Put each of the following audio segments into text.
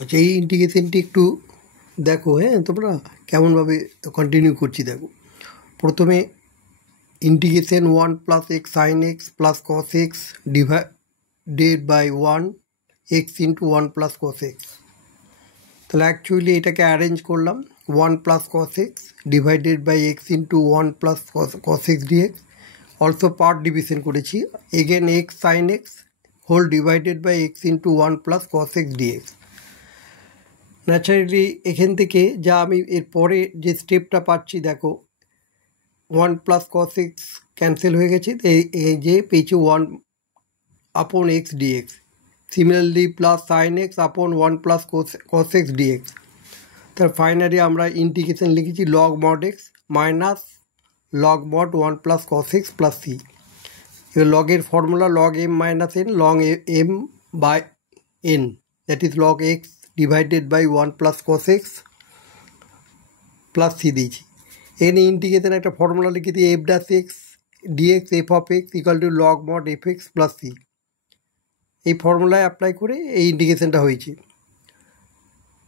আচ্ছা, এই ইন্টিগ্রেশনটি একটু দেখো, হ্যাঁ, তোমরা কেমনভাবে কন্টিনিউ করছি দেখো। প্রথমে integration 1 plus X sine X plus cos X divided by 1 X into 1 plus cos X. তাহলে অ্যাকচুয়ালি এটাকে অ্যারেঞ্জ করলাম 1 plus cos X divided by X into 1 plus cos x d x. Also part division করেছি, again X sine X whole divided by X into 1 plus cos x d x. Naturally এখান থেকে যা আমি এরপরে যে স্টেপটা পাচ্ছি দেখো, 1 প্লাস কস এক্স ক্যান্সেল হয়ে গেছে, এই যে পেয়েছি 1 upon x dx. Similarly plus sine x upon 1 plus cos x dx. তার ফাইনালি আমরা ইন্টিগ্রেশন লিখেছি log mod x minus log mod 1 plus cos x plus c. এবার লগের formula log m minus n, log m by n, that is log x divided by 1 plus cos x plus c দিয়েছি। এখানে integration একটা formula লিখে দিই f dash x dx f of x equal to log mod f x plus c. এই ফর্মুলায় apply করে এই ইন্টিগ্রেশনটা হয়েছে।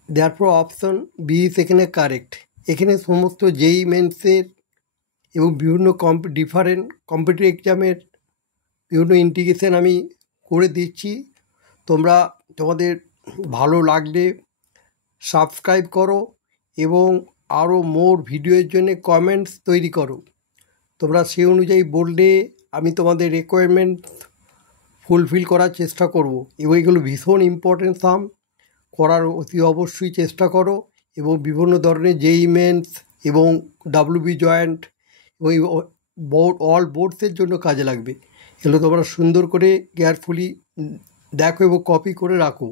দেয়ারফর অপশন বি এখানে কারেক্ট। এখানে সমস্ত জেই মেন্সের এবং বিভিন্ন ডিফারেন্ট কম্পিটিটিভ এক্সামের বিভিন্ন ইন্টিগ্রেশন আমি করে দিচ্ছি। তোমরা তোমাদের ভালো লাগলে সাবস্ক্রাইব করো এবং আরও মোর ভিডিওর জন্য কমেন্টস তৈরি করো। তোমরা সেই অনুযায়ী বললে আমি তোমাদের রিকোয়ারমেন্ট ফুলফিল করার চেষ্টা করব এবং এগুলো ভীষণ ইম্পর্টেন্ট সাম করার অতি অবশ্যই চেষ্টা করো। এবং বিভিন্ন ধরনের জেই মেন্স এবং ডাব্লিউবি জয়েন্ট এবং বোর্ড অল বোর্ডসের জন্য কাজে লাগবে। এগুলো তোমরা সুন্দর করে কেয়ারফুলি দেখো এবং কপি করে রাখো।